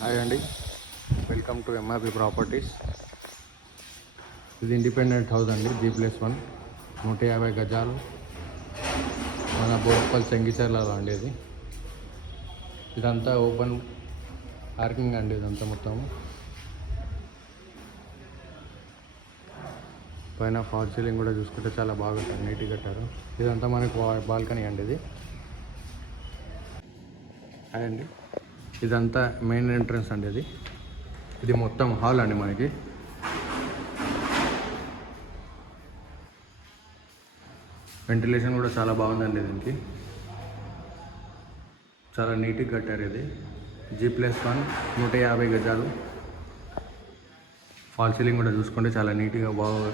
Hi అండి, welcome to MRP properties. ఇది independent house అండి, G+1 150 గజాలు, మన బోర్పల్ చెంగిచెర్లలో అండి. ఇదంతా ఓపెన్ పార్కింగ్ అండి. ఇదంతా మొత్తం పైన ఫాల్ సీలింగ్ కూడా చూసుకుంటే చాలా బాగా కట్టారు, నీట్గా కట్టారు. ఇదంతా మనకు బాల్కనీ అండి. అండి ఇదంతా మెయిన్ ఎంట్రన్స్ అండి. ఇది మొత్తం హాల్ అండి. మనకి వెంటిలేషన్ కూడా చాలా బాగుందండి. దీనికి చాలా నీట్గా కట్టారు. ఇది G+1 150 గజాలు. ఫాల్ సీలింగ్ కూడా చూసుకుంటే చాలా నీట్గా బాగా.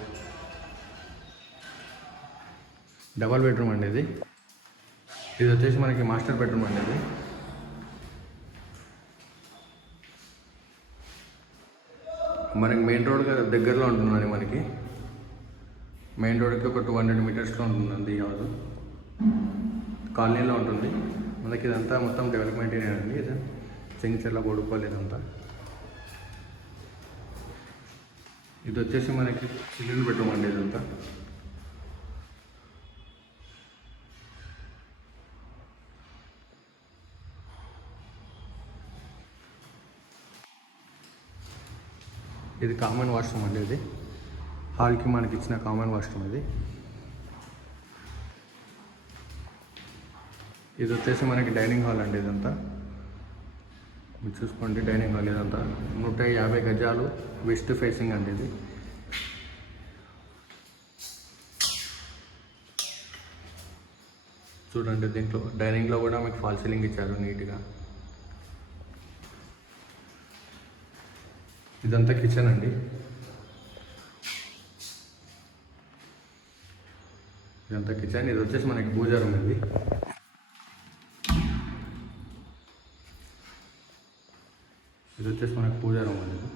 డబల్ బెడ్రూమ్ అండి. ఇది వచ్చేసి మనకి మాస్టర్ బెడ్రూమ్ అండి. మనకి మెయిన్ రోడ్ దగ్గరలో ఉంటుందండి. మనకి మెయిన్ రోడ్కి ఒక 200 మీటర్స్లో ఉంటుందండి. ఈ హౌస్ కాలనీలో ఉంటుంది. మనకి ఇదంతా మొత్తం డెవలప్మెంట్ అండి. ఇది చెంగిచెర్ల బోడుపల్లి. ఇదంతా ఇది వచ్చేసి మనకి చిల్డ్రన్ బెడ్రూమ్ అండి. ఇదంతా ఇది కామన్ వాష్రూమ్ అండి. ఇది హాల్కి మనకి ఇచ్చిన కామన్ వాష్రూమ్. ఇది వచ్చేసి మనకి డైనింగ్ హాల్ అండి. ఇదంతా మీరు చూసుకోండి, డైనింగ్ హాల్. ఇదంతా 150 గజాలు, వెస్ట్ ఫేసింగ్ అండి. ఇది చూడండి. దీంట్లో డైనింగ్లో కూడా మీకు ఫాల్ సీలింగ్ ఇచ్చారు నీట్గా. ఇదంతా కిచెన్ అండి. ఇదంతా కిచెన్. ఇది వచ్చేసి మనకి పూజా రూమ్. ఇది వచ్చేసి మనకి పూజా రూమ్ అండి.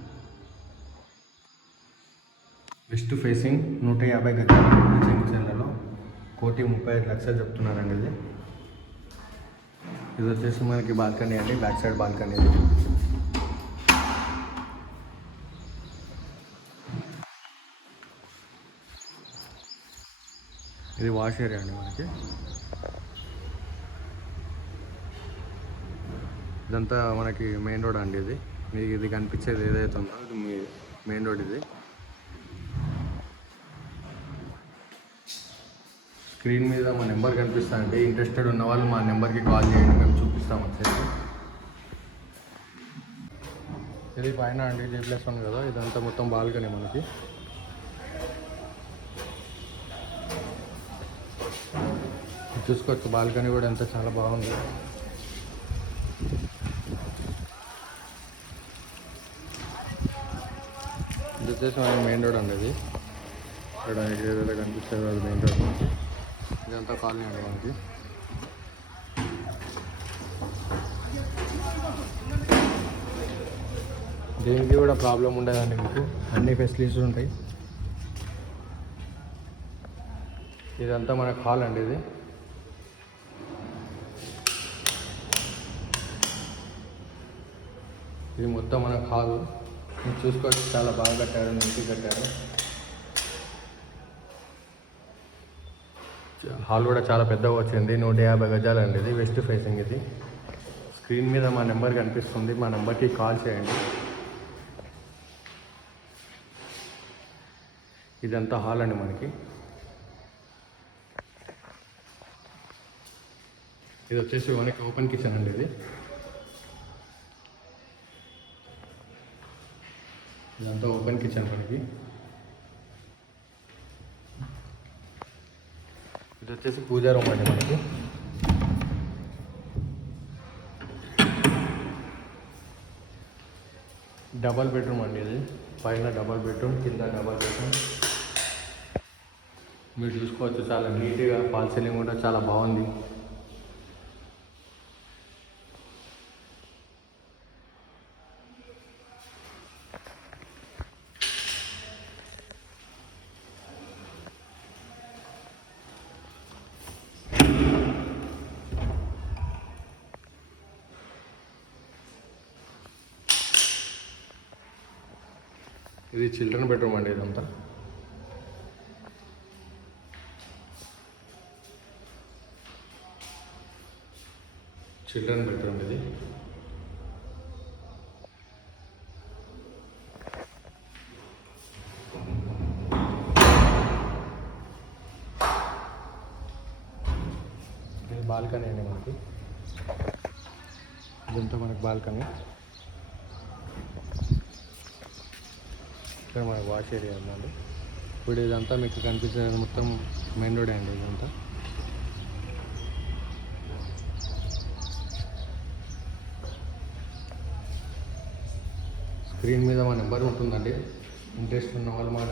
వెస్ట్ ఫేసింగ్ 150 గజాలు చెంగిచెర్లలో 1,35,00,000 చెప్తున్నారండి. ఇది వచ్చేసి మనకి బాల్కనీ అండి, బ్యాక్ సైడ్ బాల్కనీ. ఇది వాష్ ఏరియా అండి. మనకి ఇదంతా మనకి మెయిన్ రోడ్ అండి. మీకు ఇది కనిపించేది ఏదైతే ఉందో ఇది మీ మెయిన్ రోడ్. ఇది స్క్రీన్ మీద మా నెంబర్ కనిపిస్తా అండి. ఇంట్రెస్టెడ్ ఉన్న వాళ్ళు మా నెంబర్కి కాల్ చేయండి, మేము చూపిస్తాం వచ్చేసి. ఇది పైన అండి, G+1 కదా. ఇదంతా మొత్తం బాల్కనీ. మనకి చూసుకోవచ్చు, బాల్కనీ కూడా ఎంత చాలా బాగుంది. ఇది వచ్చేసి మనకి మెయిన్ రోడ్ అండి. ఇది ఇక్కడ ఏదైతే కనిపిస్తుంది అది మెయిన్ రోడ్. మనకి ఇదంతా కాలనీ అండి. మనకి దేనికి కూడా ప్రాబ్లం ఉండదండి. మీకు అన్ని ఫెసిలిటీస్ ఉంటాయి. ఇదంతా మనకు హాల్ అండి. ఇది మొత్తం మనకు హాల్. మీరు చూసుకోవచ్చు, చాలా బాగా కట్టారు, నీట్గా కట్టారు. హాల్ కూడా చాలా పెద్దగా వచ్చింది. 150 గజాలు అండి. ఇది వెస్ట్ ఫేసింగ్. ఇది స్క్రీన్ మీద మా నెంబర్ కనిపిస్తుంది, మా నెంబర్కి కాల్ చేయండి. ఇదంతా హాల్ అండి. మనకి ఇది వచ్చేసి మనకి ఓపెన్ కిచెన్ అండి. ఇదంతా ఓపెన్ కిచెన్. మనకి ఇది వచ్చేసి పూజా రూమ్ అండి. మనకి డబల్ బెడ్రూమ్ అండి. ఇది పైన డబల్ బెడ్రూమ్, కింద డబల్ బెడ్రూమ్. మీరు చూసుకోవచ్చు, చాలా నీట్గా ఫాల్ సీలింగ్ కూడా చాలా బాగుంది. ఇది చిల్డ్రన్ బెడ్రూమ్ అండి ఇదంతా. చిల్డ్రన్ బెడ్రూమ్ ఇది. ఇది బాల్కనీ అండి మనకి. ఇదంతా మనకి బాల్కనీ. ఇక్కడ మనకి వాష్ ఏరియా ఉందండి. ఇప్పుడు ఇదంతా మీకు కనిపిస్తుంది మొత్తం మెయిన్ రోడ్ అండి ఇదంతా. స్క్రీన్ మీద మా నెంబర్ ఉంటుందండి. ఇంట్రెస్ట్ ఉన్న వాళ్ళు మా